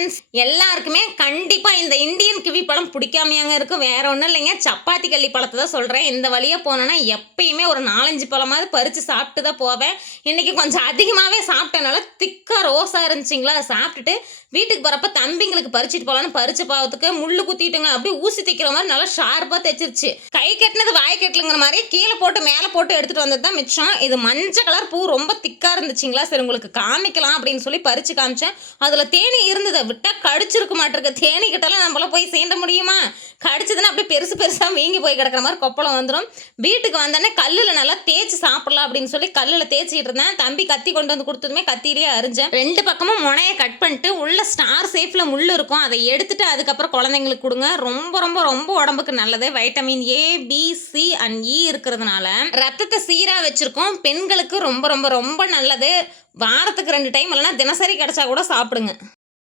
Friends, எல்லாருக்குமே கண்டிப்பா இந்த இந்தியன் கிவி பழம் பிடிக்காமையாங்க இருக்கும். வேற ஒண்ணும் இல்லைங்க. சப்பாத்தி கள்ளி பழத்த தான் சொல்றேன். இந்த வழியா போனேன்னா எப்பயுமே ஒரு 4, 5 பழமாவது பறிச்சு சாப்பிட்டு தான் போவேன். இன்னைக்கு கொஞ்சம் அதிகமாவே சாப்பிட்டனால திக்கா ரோஸா இருந்துச்சுங்களா, சாப்பிட்டுட்டு வீட்டுக்கு போறப்ப தம்பிங்களுக்கு பறிச்சுட்டு போலான்னு பறிச்சு பாவத்துக்கு முள்ளு குத்திட்டுங்க. அப்படியே ஊசி தைக்கிற மாதிரி நல்லா ஷார்ப்பா தைச்சிருச்சு. கை கட்டினது வாய் கட்டலுங்கிற மாதிரி கீழே போட்டு மேலே போட்டு எடுத்துட்டு வந்தது தான் மிச்சம். இது மஞ்சள் கலர் பூ ரொம்ப திக்கா இருந்துச்சுங்களா, சரி உங்களுக்கு காமிக்கலாம் அப்படின்னு சொல்லி பறிச்சு காமிச்சேன். அதுல தேனி இருந்ததை விட்டா கடிச்சிருக்க மாட்டிருக்கு. தேனி கிட்டலாம் நம்மள போய் சீண்ட முடியுமா? கடிச்சதுன்னா அப்படியே பெருசு பெருசா வீங்கி போய் கிடக்கிற மாதிரி கொப்பளம் வந்துடும். வீட்டுக்கு வந்தோடனே கல்லுல நல்லா தேய்ச்சி சாப்பிடலாம் அப்படின்னு சொல்லி கல்லுல தேய்ச்சிட்டு இருந்தேன். தம்பி கத்தி கொண்டு வந்து கொடுத்ததுமே கத்திலேயே அரிஞ்சேன். 2 பக்கமும் முனையை கட் பண்ணிட்டு உள்ள ஸ்டார் ஷேப்ல முள்ளு இருக்கும், அதை எடுத்துட்டு அதுக்கப்புறம் குழந்தைங்களுக்கு கொடுங்க. ரொம்ப ரொம்ப ரொம்ப உடம்புக்கு நல்லது. Vitamin A, B, C and E இருக்கிறதுனால ரத்தத்தை சீரா வச்சிருக்கோம். பெண்களுக்கு ரொம்ப ரொம்ப ரொம்ப நல்லது. வாரத்துக்கு 2 டைம் இல்லைன்னா தினசரி கிடைச்சா கூட சாப்பிடுங்க.